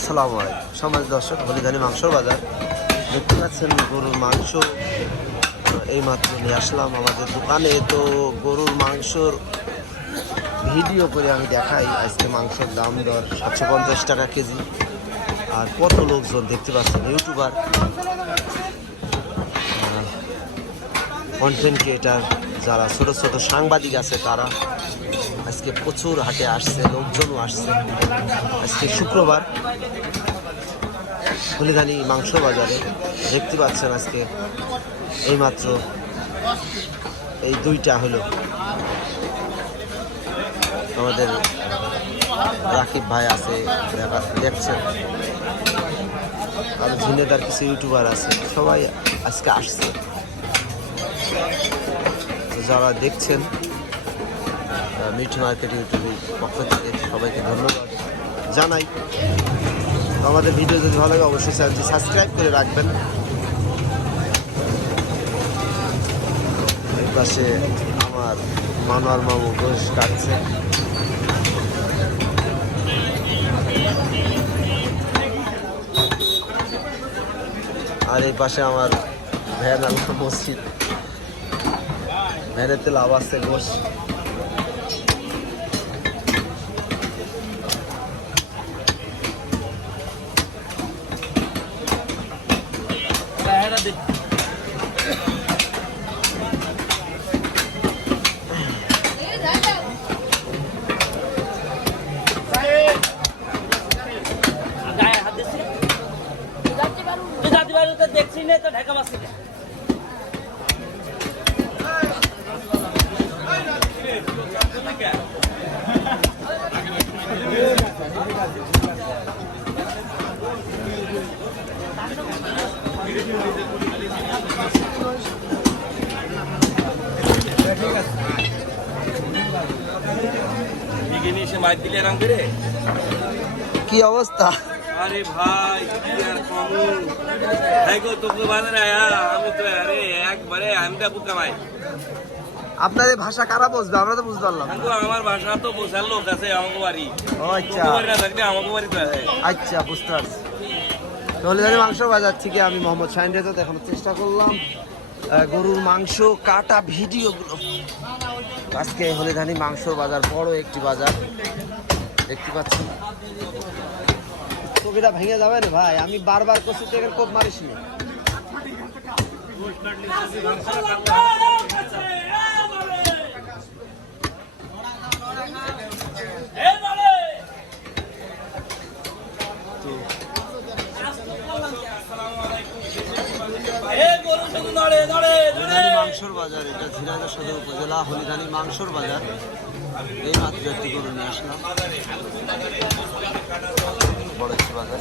আসসালামু আলাইকুম সমাজ দর্শক, হলিধানি মাংসর বাজার দেখতে পাচ্ছেন। গরুর মাংস এই মাত্র নিয়ে আসলাম আমাদের দোকানে। তো গরুর মাংসর ভিডিও করে আমি দেখাই। আজকে মাংসের দাম দর 750 টাকা কেজি। আর কত লোকজন দেখতে পাচ্ছেন, ইউটিউবার, কন্টেন্ট ক্রিয়েটার, যারা ছোট ছোট সাংবাদিক আছে, তারা আজকে প্রচুর হাটে আসছে, লোকজনও আসছে। আজকে শুক্রবার হলিধানি মাংস বাজারে দেখতে পাচ্ছেন আজকে এইমাত্র এই দুইটা হলো। আমাদের রাকিব ভাই আছে, দেখছেন, আর ঝিনেদার কিছু ইউটিউবার আছে, সবাই আজকে আসছে। যারা দেখছেন মিঠু মার্কেট ইউটিউবের পক্ষ থেকে সবাইকে ধন্যবাদ জানাই। আমাদের ভিডিও যদি ভালো লাগে অবশ্যই চ্যানেলটি সাবস্ক্রাইব করে রাখবেন। এর পাশে আমার মানোয়ার মামু গোশ কাটছে। আর এই পাশে আমার ভ্যান আলো মসজিদ, ভ্যানের তেল আওয়াজ আছে গোশ। দেখছি না তো ঢাকা বাসি কি অবস্থা? আরে ভাই কি আর কমু ভাই গো তোকে বাজারে আয়া আমি তো আরে একবারে আমি তো কামাই। আপনাদের ভাষা কারা বুঝবে? আমরা তো বুঝতে পারলাম। আমার ভাষা তো বোঝার লোক আছে আমাকে বাড়ি। ও আচ্ছা, বাড়ি না থাকলে আমাকে বাড়ি তো আচ্ছা, বুঝতে পারছি। হলিধানি মাংস বাজার থেকে আমি মোহাম্মদ শাহিন রেজা দেখানোর চেষ্টা করলাম গরুর মাংস কাটা ভিডিওগুলো। আজকে হলিধানি মাংস বাজার বড় একটি বাজার দেখতে পাচ্ছেন। ছবিটা ভেঙে যাবে না ভাই, আমি বারবার করছি থেকে কোপ মারিস নি। মাংসর বাজার, এটা ঝিনাইদহ সদর উপজেলা হলিধানি মাংসর বাজার। এই মাত্র একটি গরু নিয়ে আসলাম, বড় একটি বাজার।